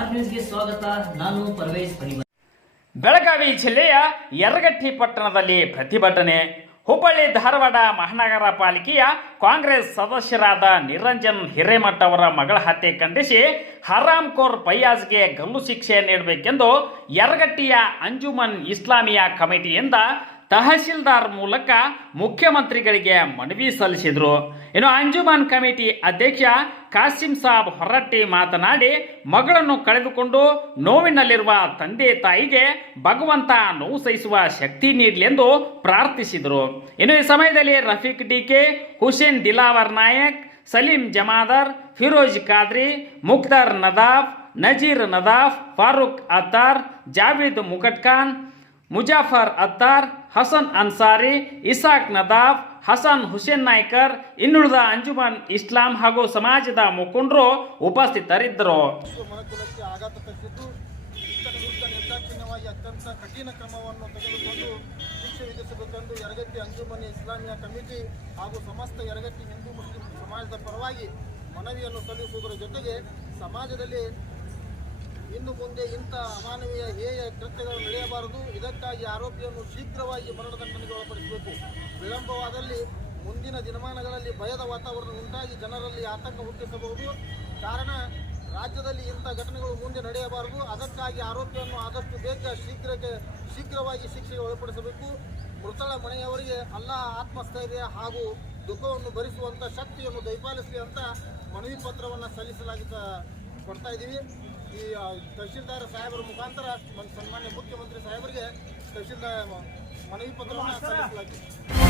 R ನ್ಯೂಸ್ಗೆ ಸ್ವಾಗತ. ನಾನು ಪರ್ವೇಶ್ ಪರಿಮಳ. ಬೆಳಗಾವಿ ಜಿಲ್ಲೆಯ ಯರಗಟ್ಟಿ ಪಟ್ಟಣದಲ್ಲಿ ಪ್ರತಿಭಟನೆ. ಹುಬ್ಬಳ್ಳಿ ಧಾರವಾಡ ಮಹಾನಗರ ಪಾಲಿಕೆಯ ಕಾಂಗ್ರೆಸ್ ಸದಸ್ಯರಾದ ನಿರಂಜನ್ ಹಿರೇಮಠ ಅವರ ಮಗಳ ಹತ್ಯೆ ಖಂಡಿಸಿ ಹರಾಮ್ಖೋರ್ ಫಯಾಜ್ಗೆ ಗಲ್ಲು ಶಿಕ್ಷೆ ನೀಡಬೇಕೆಂದು ಯರಗಟ್ಟಿಯ ಅಂಜುಮನ್ ಇಸ್ಲಾಮಿಯಾ ಕಮಿಟಿಯಿಂದ ತಹಶೀಲ್ದಾರ್ ಮೂಲಕ ಮುಖ್ಯಮಂತ್ರಿಗಳಿಗೆ ಮನವಿ ಸಲ್ಲಿಸಿದರು. ಇನ್ನು ಅಂಜುಮನ್ ಕಮಿಟಿ ಅಧ್ಯಕ್ಷ ಕಾಸಿಂ ಸಾಬ್ ಹೊರಟ್ಟಿ ಮಾತನಾಡಿ, ಮಗಳನ್ನು ಕಳೆದುಕೊಂಡು ನೋವಿನಲ್ಲಿರುವ ತಂದೆ ತಾಯಿಗೆ ಭಗವಂತ ನೋವು ಸಹಿಸುವ ಶಕ್ತಿ ನೀಡಲಿ ಎಂದು ಪ್ರಾರ್ಥಿಸಿದರು. ಇನ್ನು ಈ ಸಮಯದಲ್ಲಿ ರಫೀಕ್ ಡಿಕೆ, ಹುಸೇನ್ ದಿಲಾವರ್ ನಾಯಕ್, ಸಲೀಂ ಜಮಾದಾರ್, ಫಿರೋಜ್ ಖಾದ್ರಿ, ಮುಖ್ತಾರ್ ನದಾಫ್, ನಜೀರ್ ನದಾಫ್, ಫಾರೂಕ್ ಅತ್ತಾರ್, ಜಾವೇದ್ ಮುಕಟ್ಖಾನ್, ಮುಜಾಫರ್ ಅತ್ತಾರ್, ಹಸನ್ ಅನ್ಸಾರಿ, ಇಸಾಕ್ ನದಾಫ್, ಹಸನ್ ಹುಸೇನ್ ನಾಯ್ಕರ್, ಇನ್ನುಳಿದ ಅಂಜುಮನ್ ಇಸ್ಲಾಂ ಹಾಗೂ ಸಮಾಜದ ಮುಖಂಡರು ಉಪಸ್ಥಿತರಿದ್ದರು. ಮನಕುಲಕ್ಕೆ ಆಘಾತ ತಪ್ಪಿದ್ದು ಈತನ ವಿರುದ್ಧ ನಿರ್ದಾಕ್ಷಿಣ್ಯವಾಗಿ ಅತ್ಯಂತ ಕಠಿಣ ಕ್ರಮವನ್ನು ತೆಗೆದುಕೊಂಡು ಶಿಕ್ಷೆ ವಿಧಿಸಬೇಕೆಂದು ಯರಗಟ್ಟಿ ಅಂಜುಮನ್ ಇಸ್ಲಾಮಿಯಾ ಕಮಿಟಿ ಹಾಗೂ ಸಮಸ್ತ ಯರಗಟ್ಟಿ ಹಿಂದೂ ಮುಸ್ಲಿಂ ಸಮಾಜದ ಪರವಾಗಿ ಮನವಿಯನ್ನು ಸಲ್ಲಿಸುವುದರ ಜೊತೆಗೆ ಸಮಾಜದಲ್ಲಿ ಇನ್ನು ಮುಂದೆ ಇಂಥ ಅಮಾನವೀಯ ಹೇಯ ಕೃತ್ಯಗಳು ನಡೆಯಬಾರದು. ಇದಕ್ಕಾಗಿ ಆರೋಪಿಯನ್ನು ಶೀಘ್ರವಾಗಿ ಮರಣದಂಡನೆಗೆ ಒಳಪಡಿಸಬೇಕು. ವಿಳಂಬವಾದಲ್ಲಿ ಮುಂದಿನ ದಿನಮಾನಗಳಲ್ಲಿ ಭಯದ ವಾತಾವರಣ ಉಂಟಾಗಿ ಜನರಲ್ಲಿ ಆತಂಕ ಹುಟ್ಟಿಸಬಹುದು. ಕಾರಣ ರಾಜ್ಯದಲ್ಲಿ ಇಂಥ ಘಟನೆಗಳು ಮುಂದೆ ನಡೆಯಬಾರದು. ಅದಕ್ಕಾಗಿ ಆರೋಪಿಯನ್ನು ಆದಷ್ಟು ಬೇಗ ಶೀಘ್ರವಾಗಿ ಶಿಕ್ಷೆಗೆ ಒಳಪಡಿಸಬೇಕು. ಮೃತಳ ಮನೆಯವರಿಗೆ ಅಲ್ಲಾಹ್ ಆತ್ಮಸ್ಥೈರ್ಯ ಹಾಗೂ ದುಃಖವನ್ನು ಭರಿಸುವಂಥ ಶಕ್ತಿಯನ್ನು ದಯಪಾಲಿಸಲಿ ಅಂತ ಮನವಿ ಪತ್ರವನ್ನು ಕೊಡ್ತಾ ಇದ್ದೀವಿ. ಈ ತಹಶೀಲ್ದಾರ್ ಸಾಹೇಬರ ಮುಖಾಂತರ ಸನ್ಮಾನ್ಯ ಮುಖ್ಯಮಂತ್ರಿ ಸಾಹೇಬರಿಗೆ ತಹಶೀಲ್ದಾರ್ ಮನವಿ ಪತ್ರವನ್ನು ಸಲ್ಲಿಸಲಾಗಿದೆ.